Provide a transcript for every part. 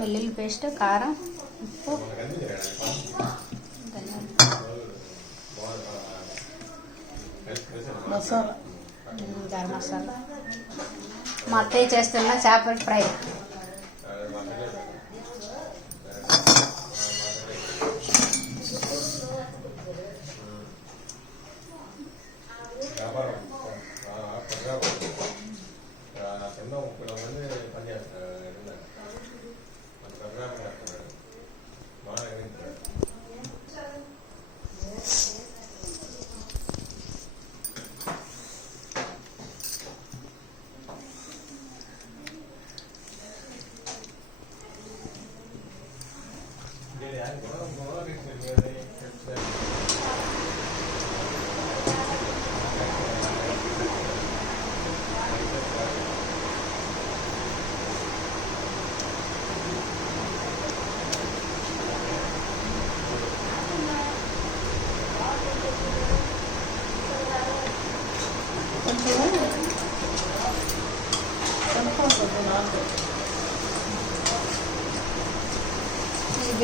వెల్లుల్లి పేస్ట్ కారం ఉప్పు. గరం మసాలా. మా అత్తయ్య చేస్తున్న చేపల ఫ్రై. వ్యాపారం. కొంచెం కనుక్కోండి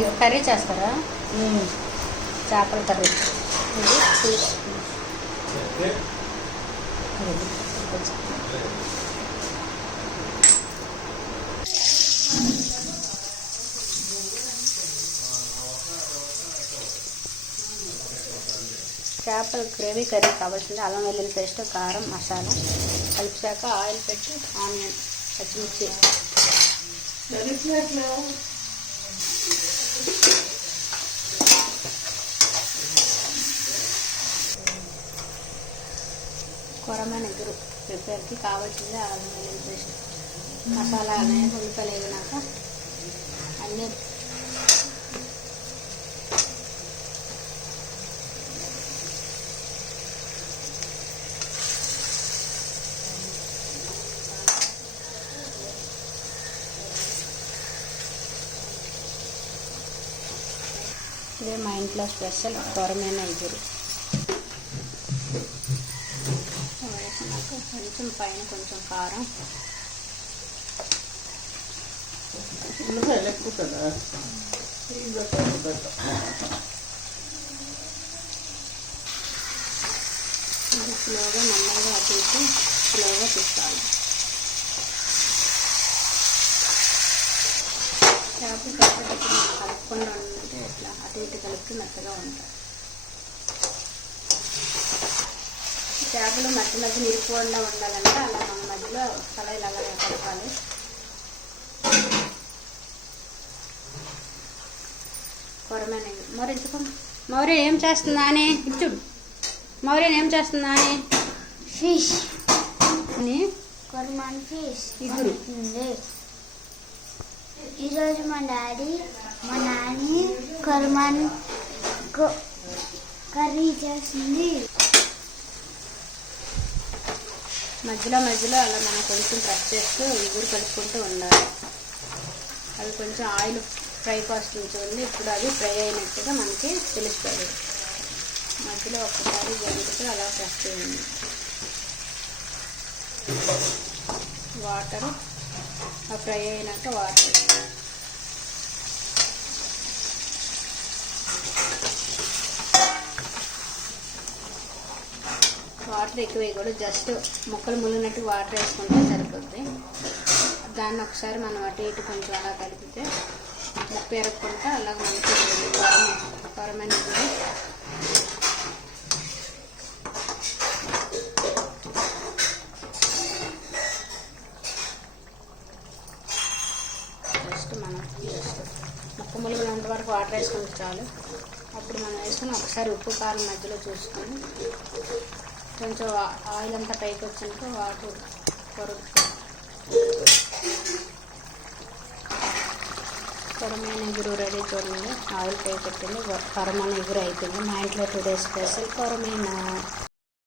కర్రీ చేస్తారా? చేపల కర్రీ. చేపల గ్రేవీ కర్రీ కావాల్సింది అల్లం వెల్లుల్లి పేస్ట్ కారం మసాలా. కలిపాక ఆయిల్ పెట్టి ఆనియన్ పచ్చిమిర్చి. కొరమైన ఎగురు. ప్రిపేర్కి కావాల్సింది అల్లం వెల్లుల్లి పేస్ట్ మసాలా అనేది ఉల్లిపాయలు వేగినాక అన్నీ ఇదే మా ఇంట్లో స్పెషల్ కొరమైన ఎగురు. కొంచెం పైన కొంచెం కారం. ఉల్లిపాయలు ఎక్కువ కదా స్లోగా నెమ్మదిగా అటు స్లోగా తిప్పాలి. చేపలు కలిపేటప్పుడు కలుపుకుండా ఉంటే ఎట్లా అటు ఇటు కలిపి మెత్తగా ఉంటాయి. చేపలు మధ్య మధ్య నిలిపోకుండా ఉండాలంటే అలా మన మధ్యలో అలా ఇలాగా కలపాలి. కొరమైన మౌరించుకో మౌర్య ఏం చేస్తుందా అని? చూడు. మౌర్య ఏం చేస్తుందా అని? ఫిష్. అని? కొర్మాన్ ఫిష్. ఇగురు. ఈరోజు మా డాడీ మా నాని కొర్మాన్ కర్రీ చేసింది. మధ్యలో మధ్యలో అలా మనం కొంచెం ప్రెస్ చేస్తూ ఇగురు కలుపుకుంటూ ఉండాలి. అది కొంచెం ఆయిల్ ఫ్రై కాస్ట్ ఉంటుంది ఇప్పుడు అది ఫ్రై అయినట్టుగా మనకి తెలుస్తుంది మధ్యలో ఒక్కసారి గంటతో అలా ప్రెస్ చేయండి. వాటర్ ఆ ఫ్రై అయినాక వాటర్. వాటర్ ఎక్కువ వేయకూడదు. జస్ట్ ముక్కలు ములిగినట్టు వాటర్ వేసుకుంటే సరిపోద్ది. దాన్ని ఒకసారి మనం అటు ఇటు కొంచెం అలా కలిపితే ముక్క ఎరగకుండా అలా మనకి కొరమైన కూడా జస్ట్ మనం ముక్క ములుగులు ములిగినంత వరకు వాటర్ వేసుకుంటే చాలు. అప్పుడు మనం వేసుకుని ఒకసారి ఉప్పు కారం మధ్యలో చూసుకొని కొంచెం ఆయిల్ అంతా పైకి వచ్చినాక వాటర్ కొరకు కొరమైన ఎగురు రెడీ చూడండి ఆయిల్ పైకి పెట్టింది కొరమైన ఎగురు అయిపోయింది. మా ఇంట్లో టుడే స్పెషల్ కొరమైన